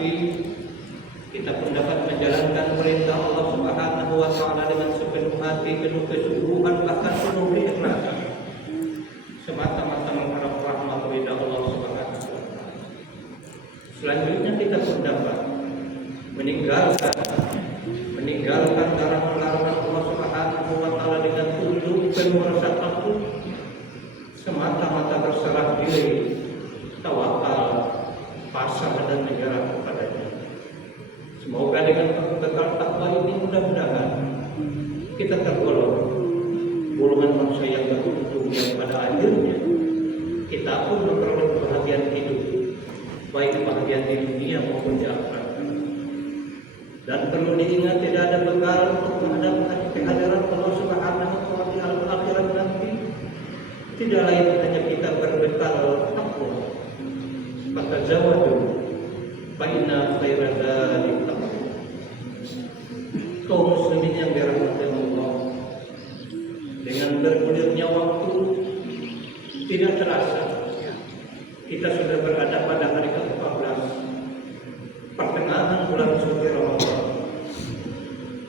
hati, kita pun dapat menjalankan perintah Allah Subhanahu wa Ta'ala dengan sepenuh hati, penuh kesungguhan, bahkan penuh keikhlasan, semata-mata mengharap rahmat ridha Allah Subhanahu wa Ta'ala. Selanjutnya kita pun dapat meninggalkan larangan Allah Subhanahu wa Ta'ala dengan tunduk penuh rasa takut, semata-mata berserah diri, tawakal, pasrah dan menyerah kepadanya. Semoga dengan bekal takwa ini mudah-mudahan kita tergolong golongan manusia yang beruntung, yang pada akhirnya kita pun memperoleh kebahagiaan hidup, baik kebahagiaan di dunia maupun di akhirat. Dan perlu diingat, tidak ada bekal untuk menghadapi kehadiran Allah Subhanahu wa Ta'ala di alam akhirat nanti, tidak lain hanya kita berbekal takwa. Maka zawadu fa inna khaira dzalik taqwa. Kaum muslimin yang dirahmati Allah, dengan bergulirnya waktu tidak terasa kita sudah berada pada hari ke-14 pertengahan bulan suci Ramadan.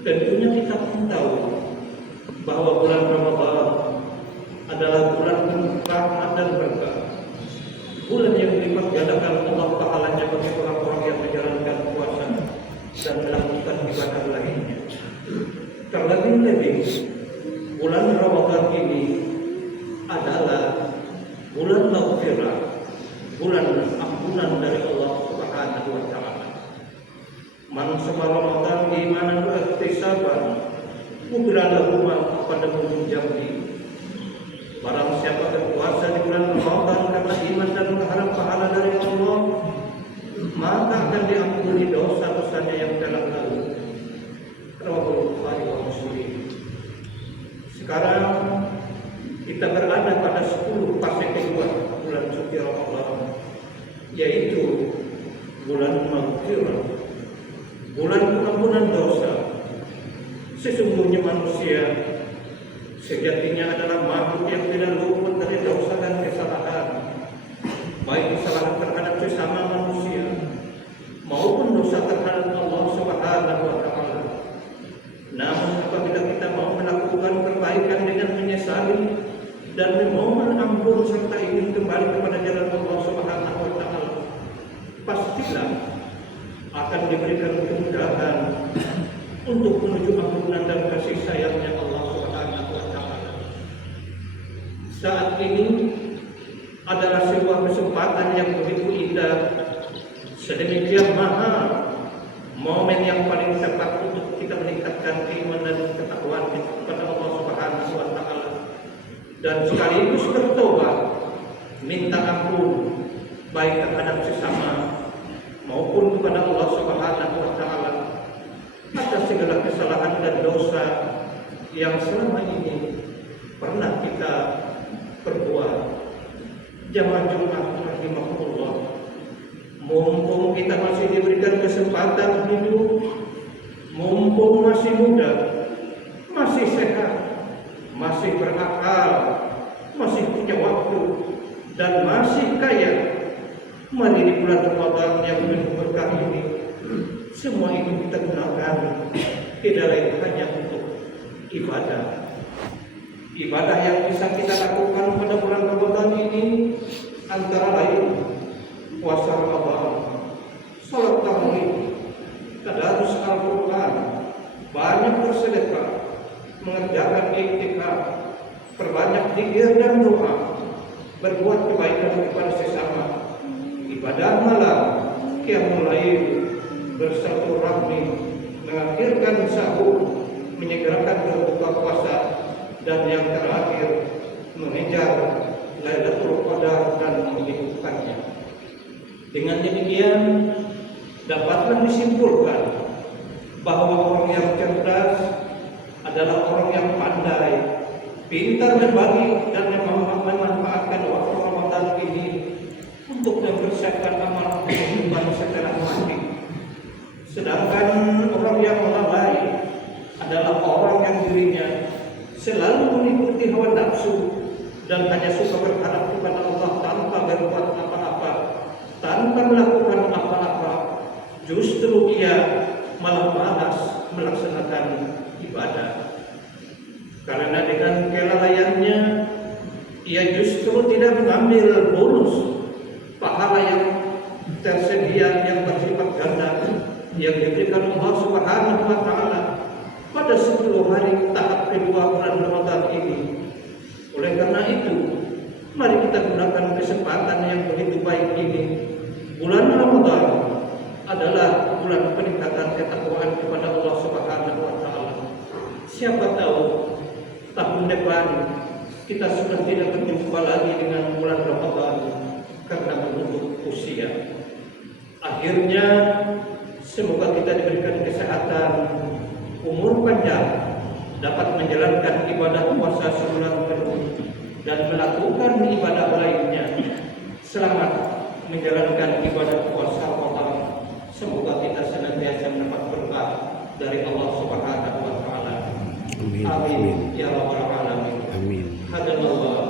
Tentunya kita pun tahu bahwa bulan Ramadan adalah bulan rahmat dan berkah, bulan yang dilipat gandakan Allah pahalanya bagi orang-orang yang menjalankan puasa dan melakukan ibadah lainnya. Terlebih-lebih bulan Ramadan ini adalah bulan maghfirah, bulan ampunan dari Allah Subhanahu wa Ta'ala. Man sama Ramadan imanan wa ihtisaban ghufira lahu ma qadama min dhanbi. Barang siapa berpuasa di bulan Ramadan karena iman dan mengharap pahala dari Allah, maka akan diampuni dosa-dosanya yang telah lalu. Rawahul Bukhari wa Muslim. Sekarang kita berada pada 10 fase kedua bulan suci Ramadan, yaitu bulan maghfirah, bulan pengampunan dosa. Sesungguhnya manusia sejatinya adalah makhluk yang tidak luput dari dosa dan kesalahan, baik kesalahan terhadap sesama manusia maupun dosa terhadap Allah Subhanahu wa Ta'ala. Namun apabila kita mau melakukan perbaikan dengan menyesali dan memohon ampun serta ingin kembali kepada jalan Allah Subhanahu wa Ta'ala, pastilah akan diberikan kemudahan untuk menuju ampunan dan kasih sayangnya Allah Subhanahu wa Ta'ala. Saat ini adalah sebuah kesempatan yang begitu indah, sedemikian mahal, momen yang paling tepat untuk kita meningkatkan keimanan dan ketakwaan kepada Allah Subhanahu wa Ta'ala, dan sekaligus bertobat, minta ampun baik terhadap sesama maupun kepada Allah Subhanahu wa Ta'ala atas segala kesalahan dan dosa yang selama ini pernah kita perbuat. Jamaah Jumat rahimahullah, mumpung kita masih diberikan kesempatan hidup, mumpung masih muda, masih sehat, masih berakal, masih punya waktu, dan masih kaya, mari di bulan Ramadan yang penuh berkah ini, semua itu kita gunakan tidak lain hanya untuk ibadah. Ibadah yang bisa kita lakukan pada bulan Ramadan ini antara lain puasa Ramadan, salat tarawih, tadarus Al-Quran, banyak bersedekah, mengerjakan iktikaf, perbanyak zikir dan doa, berbuat kebaikan kepada sesama, ibadah malam, qiyamul lail, bersilaturahmi, mengakhirkan sahur, menyegerakan berbuka puasa, dan yang terakhir mengejar Lailatul Qadar dan menghidupkannya. Dengan demikian dapatlah disimpulkan bahwa orang yang cerdas adalah orang yang pandai, pintar berbagi dan memanfaatkan waktu Ramadan ini untuk mempersiapkan amal kehidupan setelah mati. Sedangkan orang yang lalai adalah orang yang dirinya selalu mengikuti hawa nafsu dan hanya suka berharap kepada Allah tanpa berbuat apa-apa, tanpa melakukan apa-apa, justru ia malah malas melaksanakan ibadah. Karena dengan kelalaiannya ia justru tidak mengambil bonus pahala yang tersedia yang bersifat ganda yang diberikan Allah Subhanahu wa taala pada 10 hari tahap kedua bulan Ramadan ini. Oleh karena itu, mari kita gunakan kesempatan yang begitu baik ini. Bulan Ramadan adalah bulan peningkatan ketakwaan kepada Allah Subhanahu wa taala. Siapa tahu tahun depan kita sudah tidak berjumpa lagi dengan bulan Ramadan karena menutup usia. Akhirnya semoga kita diberikan kesehatan, umur panjang, dapat menjalankan ibadah puasa sebulan penuh dan melakukan ibadah lainnya. Selamat menjalankan ibadah puasa Ramadan. Semoga kita senantiasa mendapat berkah dari Allah Subhanahu wa taala. Amin. Ya rabbal alamin. Amin. Hadallahu